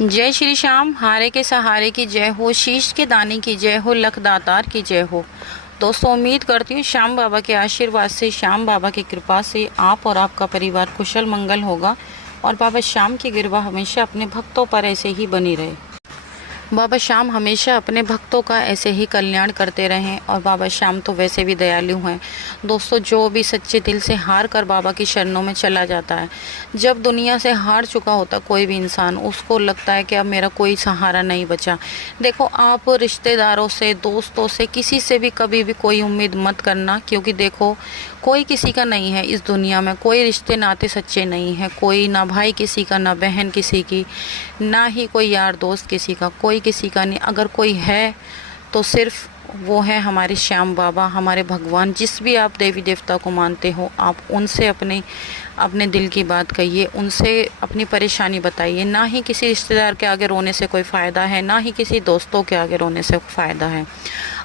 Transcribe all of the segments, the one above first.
जय श्री श्याम। हारे के सहारे की जय हो, शीश के दाने की जय हो, लख दातार की जय हो। दोस्तों, उम्मीद करती हूँ श्याम बाबा के आशीर्वाद से, श्याम बाबा की कृपा से आप और आपका परिवार कुशल मंगल होगा और बाबा श्याम की कृपा हमेशा अपने भक्तों पर ऐसे ही बनी रहे। बाबा श्याम हमेशा अपने भक्तों का ऐसे ही कल्याण करते रहें और बाबा श्याम तो वैसे भी दयालु हैं। दोस्तों, जो भी सच्चे दिल से हार कर बाबा की शरणों में चला जाता है, जब दुनिया से हार चुका होता कोई भी इंसान, उसको लगता है कि अब मेरा कोई सहारा नहीं बचा। देखो, आप रिश्तेदारों से, दोस्तों से, किसी से भी कभी भी कोई उम्मीद मत करना, क्योंकि देखो कोई किसी का नहीं है इस दुनिया में। कोई रिश्ते नाते सच्चे नहीं है, कोई ना भाई किसी का, ना बहन किसी की, ना ही कोई यार दोस्त किसी का, कोई किसी का नहीं। अगर कोई है तो सिर्फ वो है हमारे श्याम बाबा, हमारे भगवान। जिस भी आप देवी देवता को मानते हो, आप उनसे अपने दिल की बात कहिए, उनसे अपनी परेशानी बताइए। ना ही किसी रिश्तेदार के आगे रोने से कोई फ़ायदा है, ना ही किसी दोस्तों के आगे रोने से फ़ायदा है।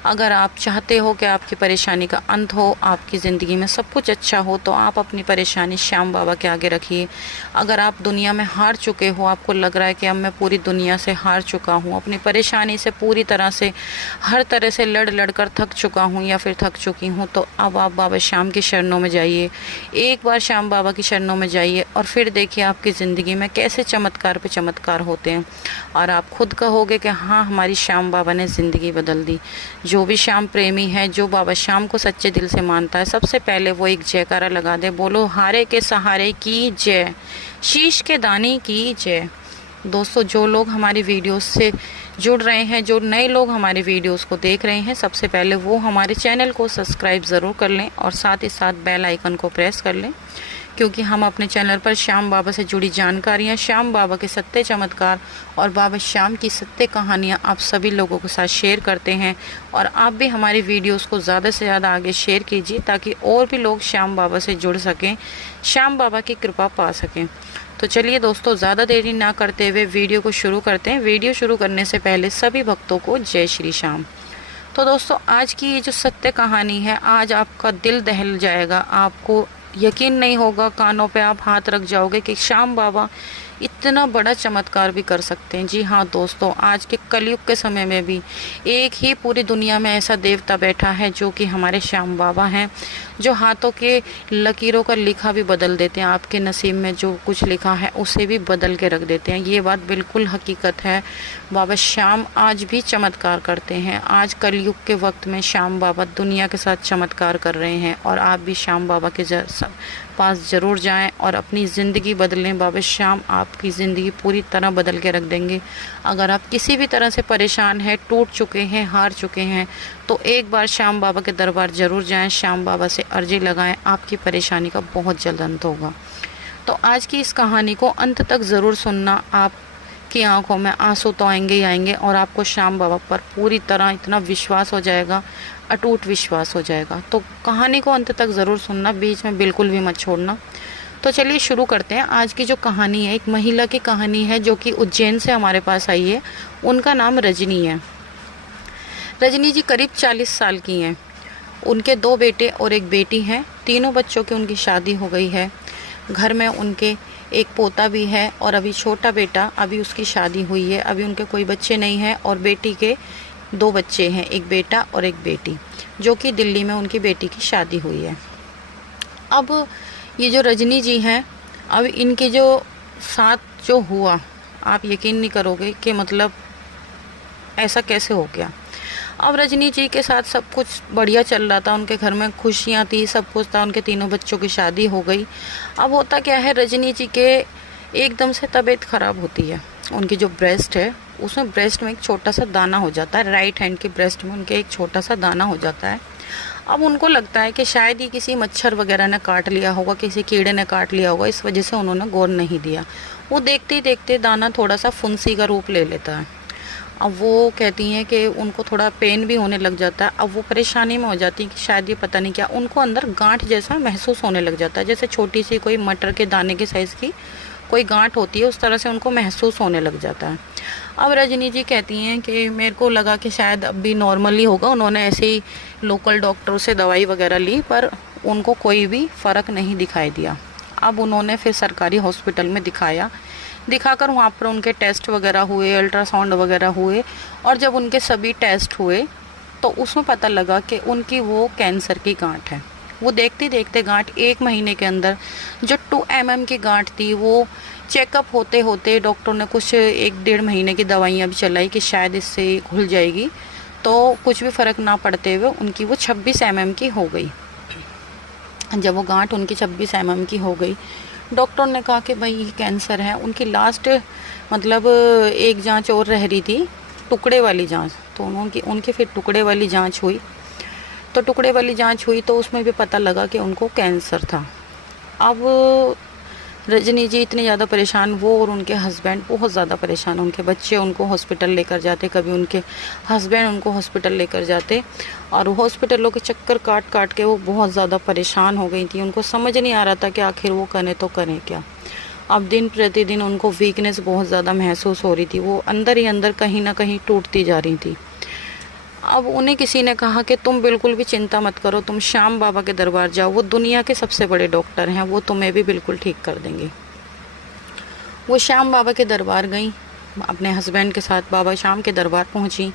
अगर आप चाहते हो कि आपकी परेशानी का अंत हो, आपकी ज़िंदगी में सब कुछ अच्छा हो, तो आप अपनी परेशानी श्याम बाबा के आगे रखिए। अगर आप दुनिया में हार चुके हो, आपको लग रहा है कि अब मैं पूरी दुनिया से हार चुका हूँ, अपनी परेशानी से पूरी तरह से हर तरह से लड़ कर थक चुका हूँ या फिर थक चुकी हूँ, तो अब आप बाबा श्याम की शरणों में जाइए। एक बार श्याम बाबा की शरणों में जाइए और फिर देखिए आपकी ज़िंदगी में कैसे चमत्कार पे चमत्कार होते हैं और आप खुद कहोगे कि हाँ, हमारी श्याम बाबा ने ज़िंदगी बदल दी। जो भी श्याम प्रेमी है, जो बाबा श्याम को सच्चे दिल से मानता है, सबसे पहले वो एक जयकारा लगा दे, बोलो हारे के सहारे की जय, शीश के दाने की जय। दोस्तों, जो लोग हमारी वीडियोस से जुड़ रहे हैं, जो नए लोग हमारे वीडियोस को देख रहे हैं, सबसे पहले वो हमारे चैनल को सब्सक्राइब ज़रूर कर लें और साथ ही साथ बेल आइकन को प्रेस कर लें, क्योंकि हम अपने चैनल पर श्याम बाबा से जुड़ी जानकारियाँ, श्याम बाबा के सत्य चमत्कार और बाबा श्याम की सत्य कहानियाँ आप सभी लोगों के साथ शेयर करते हैं। और आप भी हमारी वीडियोस को ज़्यादा से ज़्यादा आगे शेयर कीजिए, ताकि और भी लोग श्याम बाबा से जुड़ सकें, श्याम बाबा की कृपा पा सकें। तो चलिए दोस्तों, ज़्यादा देरी ना करते हुए वीडियो को शुरू करते हैं। वीडियो शुरू करने से पहले सभी भक्तों को जय श्री श्याम। तो दोस्तों, आज की ये जो सत्य कहानी है, आज आपका दिल दहल जाएगा। आपको यकीन नहीं होगा, कानों पे आप हाथ रख जाओगे कि श्याम बाबा इतना बड़ा चमत्कार भी कर सकते हैं। जी हाँ दोस्तों, आज के कलयुग के समय में भी एक ही पूरी दुनिया में ऐसा देवता बैठा है जो कि हमारे श्याम बाबा हैं, जो हाथों के लकीरों का लिखा भी बदल देते हैं। आपके नसीब में जो कुछ लिखा है उसे भी बदल के रख देते हैं। ये बात बिल्कुल हकीकत है। बाबा श्याम आज भी चमत्कार करते हैं। आज कलयुग के वक्त में श्याम बाबा दुनिया के साथ चमत्कार कर रहे हैं और आप भी श्याम बाबा के पास ज़रूर जाएं और अपनी ज़िंदगी बदलें। बाबा श्याम आपकी ज़िंदगी पूरी तरह बदल के रख देंगे। अगर आप किसी भी तरह से परेशान हैं, टूट चुके हैं, हार चुके हैं, तो एक बार श्याम बाबा के दरबार ज़रूर जाएं, श्याम बाबा से अर्जी लगाएं, आपकी परेशानी का बहुत जल्द अंत होगा। तो आज की इस कहानी को अंत तक ज़रूर सुनना। आपकी आंखों में आंसू तो आएंगे ही आएंगे और आपको श्याम बाबा पर पूरी तरह इतना विश्वास हो जाएगा, अटूट विश्वास हो जाएगा। तो कहानी को अंत तक ज़रूर सुनना, बीच में बिल्कुल भी मत छोड़ना। तो चलिए शुरू करते हैं। आज की जो कहानी है, एक महिला की कहानी है जो कि उज्जैन से हमारे पास आई है। उनका नाम रजनी है। रजनी जी करीब 40 साल की हैं। उनके 2 बेटे और एक बेटी हैं। तीनों बच्चों की उनकी शादी हो गई है। घर में उनके एक पोता भी है और अभी छोटा बेटा, अभी उसकी शादी हुई है। अभी उनके कोई बच्चे नहीं हैं और बेटी के 2 बच्चे हैं, एक बेटा और एक बेटी, जो कि दिल्ली में उनकी बेटी की शादी हुई है। अब ये जो रजनी जी हैं, अब इनके जो साथ जो हुआ, आप यकीन नहीं करोगे कि मतलब ऐसा कैसे हो गया। अब रजनी जी के साथ सब कुछ बढ़िया चल रहा था, उनके घर में खुशियाँ थी, सब कुछ था, उनके तीनों बच्चों की शादी हो गई। अब होता क्या है, रजनी जी के एकदम से तबीयत ख़राब होती है। उनकी जो ब्रेस्ट है, उसमें ब्रेस्ट में एक छोटा सा दाना हो जाता है। राइट हैंड की ब्रेस्ट में उनके एक छोटा सा दाना हो जाता है। अब उनको लगता है कि शायद ही किसी मच्छर वगैरह ने काट लिया होगा, किसी कीड़े ने काट लिया होगा, इस वजह से उन्होंने गौर नहीं दिया। वो देखते ही देखते दाना थोड़ा सा फुंसी का रूप ले लेता है। अब वो कहती हैं कि उनको थोड़ा पेन भी होने लग जाता है। अब वो परेशानी में हो जाती है कि शायद ये पता नहीं क्या, उनको अंदर गांठ जैसा महसूस होने लग जाता है, जैसे छोटी सी कोई मटर के दाने के साइज़ की कोई गांठ होती है, उस तरह से उनको महसूस होने लग जाता है। अब रजनी जी कहती हैं कि मेरे को लगा कि शायद अब भी नॉर्मली होगा। उन्होंने ऐसे ही लोकल डॉक्टरों से दवाई वगैरह ली, पर उनको कोई भी फ़र्क नहीं दिखाई दिया। अब उन्होंने फिर सरकारी हॉस्पिटल में दिखाया। दिखाकर वहाँ पर उनके टेस्ट वगैरह हुए, अल्ट्रासाउंड वगैरह हुए, और जब उनके सभी टेस्ट हुए तो उसमें पता लगा कि उनकी वो कैंसर की गांठ है। वो देखते देखते गांठ 1 महीने के अंदर, जो 2 mm की गांठ थी, वो चेकअप होते होते डॉक्टर ने कुछ 1-1.5 महीने की दवाइयाँ भी चलाई कि शायद इससे घुल जाएगी, तो कुछ भी फ़र्क ना पड़ते हुए उनकी वो 26 mm की हो गई। जब वो गांठ उनकी 26 mm की हो गई, डॉक्टर ने कहा कि भाई ये कैंसर है। उनकी लास्ट मतलब एक जांच और रह रही थी, टुकड़े वाली जांच, तो उनकी फिर टुकड़े वाली जांच हुई। तो टुकड़े वाली जांच हुई तो उसमें भी पता लगा कि उनको कैंसर था। अब रजनी जी इतने ज़्यादा परेशान, वो और उनके हस्बैंड बहुत ज़्यादा परेशान। उनके बच्चे उनको हॉस्पिटल लेकर जाते, कभी उनके हस्बैंड उनको हॉस्पिटल लेकर जाते, और हॉस्पिटलों के चक्कर काट काट के वो बहुत ज़्यादा परेशान हो गई थी। उनको समझ नहीं आ रहा था कि आखिर वो करें तो करें क्या। अब दिन प्रतिदिन उनको वीकनेस बहुत ज़्यादा महसूस हो रही थी, वो अंदर ही अंदर कहीं ना कहीं टूटती जा रही थी। अब उन्हें किसी ने कहा कि तुम बिल्कुल भी चिंता मत करो, तुम श्याम बाबा के दरबार जाओ, वो दुनिया के सबसे बड़े डॉक्टर हैं, वो तुम्हें भी बिल्कुल ठीक कर देंगे। वो श्याम बाबा के दरबार गई, अपने हस्बैंड के साथ बाबा श्याम के दरबार पहुंची।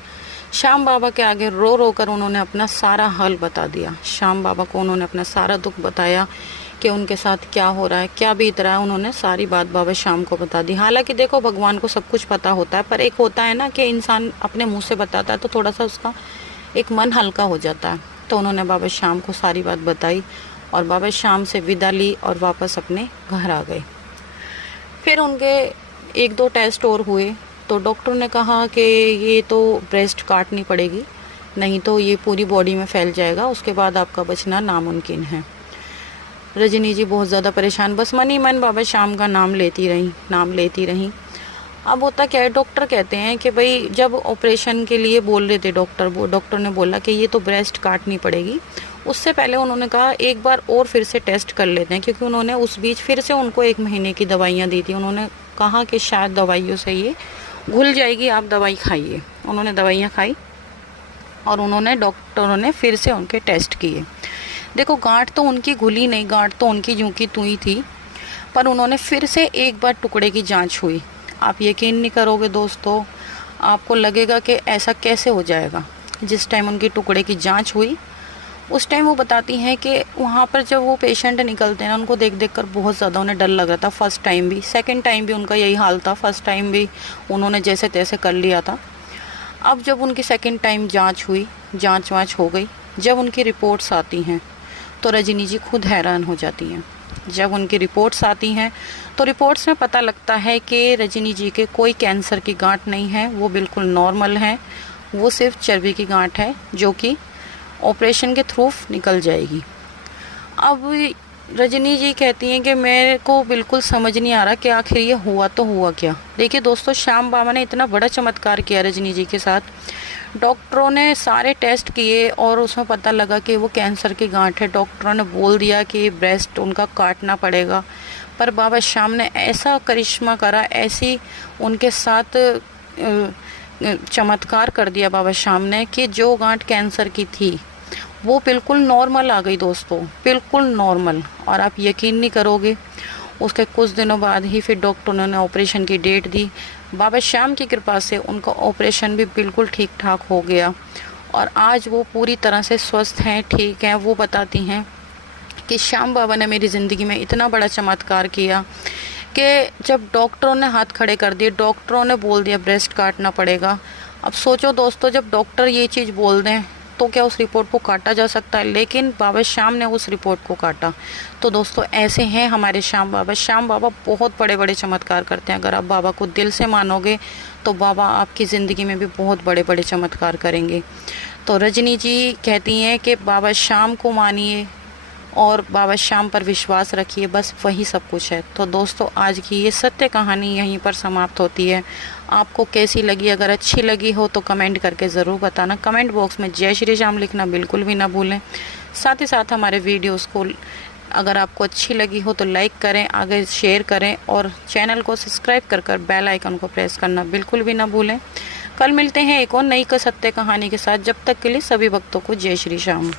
श्याम बाबा के आगे रो रो कर उन्होंने अपना सारा हाल बता दिया। श्याम बाबा को उन्होंने अपना सारा दुख बताया कि उनके साथ क्या हो रहा है, क्या बीत रहा है। उन्होंने सारी बात बाबा श्याम को बता दी। हालांकि देखो, भगवान को सब कुछ पता होता है, पर एक होता है ना कि इंसान अपने मुंह से बताता है तो थोड़ा सा उसका एक मन हल्का हो जाता है। तो उन्होंने बाबा श्याम को सारी बात बताई और बाबा श्याम से विदा ली और वापस अपने घर आ गए। फिर उनके 1-2 टेस्ट और हुए तो डॉक्टर ने कहा कि ये तो ब्रेस्ट काटनी पड़ेगी, नहीं तो ये पूरी बॉडी में फैल जाएगा, उसके बाद आपका बचना नामुमकिन है। रजनी जी बहुत ज़्यादा परेशान, बस मन ही मन बाबा श्याम का नाम लेती रहीं। अब होता क्या है, डॉक्टर कहते हैं कि भाई जब ऑपरेशन के लिए बोल रहे थे डॉक्टर ने बोला कि ये तो ब्रेस्ट काटनी पड़ेगी, उससे पहले उन्होंने कहा एक बार और फिर से टेस्ट कर लेते हैं, क्योंकि उन्होंने उस बीच फिर से उनको 1 महीने की दवाइयाँ दी थी। उन्होंने कहा कि शायद दवाइयों से ये घुल जाएगी, आप दवाई खाइए। उन्होंने दवाइयाँ खाई और डॉक्टरों ने फिर से उनके टेस्ट किए। देखो, गांठ तो उनकी घुली नहीं, गांठ तो उनकी यूं की त्यों ही थी, पर उन्होंने फिर से एक बार टुकड़े की जांच हुई। आप यकीन नहीं करोगे दोस्तों, आपको लगेगा कि ऐसा कैसे हो जाएगा। जिस टाइम उनकी टुकड़े की जांच हुई उस टाइम वो बताती हैं कि वहाँ पर जब वो पेशेंट निकलते हैं ना, उनको देख देख कर बहुत ज़्यादा उन्हें डर लग रहा था। फर्स्ट टाइम भी, सेकंड टाइम भी उनका यही हाल था। फर्स्ट टाइम भी उन्होंने जैसे तैसे कर लिया था। अब जब उनकी सेकंड टाइम जांच हुई, जांच वाँच हो गई, जब उनकी रिपोर्ट्स आती हैं तो रजनी जी खुद हैरान हो जाती हैं। जब उनकी रिपोर्ट्स आती हैं तो रिपोर्ट्स में पता लगता है कि रजनी जी के कोई कैंसर की गांठ नहीं है, वो बिल्कुल नॉर्मल है। वो सिर्फ चर्बी की गांठ है जो कि ऑपरेशन के थ्रू निकल जाएगी। अब रजनी जी कहती हैं कि मेरे को बिल्कुल समझ नहीं आ रहा कि आखिर ये हुआ तो हुआ क्या। देखिए दोस्तों, श्याम बाबा ने इतना बड़ा चमत्कार किया रजनी जी के साथ। डॉक्टरों ने सारे टेस्ट किए और उसमें पता लगा कि वो कैंसर की गांठ है। डॉक्टरों ने बोल दिया कि ब्रेस्ट उनका काटना पड़ेगा, पर बाबा श्याम ने ऐसा करिश्मा करा, ऐसी उनके साथ चमत्कार कर दिया बाबा श्याम ने कि जो गांठ कैंसर की थी वो बिल्कुल नॉर्मल आ गई दोस्तों, बिल्कुल नॉर्मल। और आप यकीन नहीं करोगे, उसके कुछ दिनों बाद ही फिर डॉक्टरों ने ऑपरेशन की डेट दी। बाबा श्याम की कृपा से उनका ऑपरेशन भी बिल्कुल ठीक ठाक हो गया और आज वो पूरी तरह से स्वस्थ हैं, ठीक हैं। वो बताती हैं कि श्याम बाबा ने मेरी ज़िंदगी में इतना बड़ा चमत्कार किया कि जब डॉक्टरों ने हाथ खड़े कर दिए, डॉक्टरों ने बोल दिया ब्रेस्ट काटना पड़ेगा। अब सोचो दोस्तों, जब डॉक्टर ये चीज़ बोल दें तो क्या उस रिपोर्ट को काटा जा सकता है? लेकिन बाबा श्याम ने उस रिपोर्ट को काटा। तो दोस्तों, ऐसे हैं हमारे श्याम बाबा। श्याम बाबा बहुत बड़े बड़े चमत्कार करते हैं। अगर आप बाबा को दिल से मानोगे तो बाबा आपकी ज़िंदगी में भी बहुत बड़े बड़े चमत्कार करेंगे। तो रजनी जी कहती हैं कि बाबा श्याम को मानिए और बाबा श्याम पर विश्वास रखिए, बस वही सब कुछ है। तो दोस्तों, आज की ये सत्य कहानी यहीं पर समाप्त होती है। आपको कैसी लगी? अगर अच्छी लगी हो तो कमेंट करके ज़रूर बताना। कमेंट बॉक्स में जय श्री राम लिखना बिल्कुल भी ना भूलें। साथ ही साथ हमारे वीडियोस को अगर आपको अच्छी लगी हो तो लाइक करें, आगे शेयर करें और चैनल को सब्सक्राइब कर बेल आइकन को प्रेस करना बिल्कुल भी ना भूलें। कल मिलते हैं एक और नई सत्य कहानी के साथ। जब तक के लिए सभी भक्तों को जय श्री राम।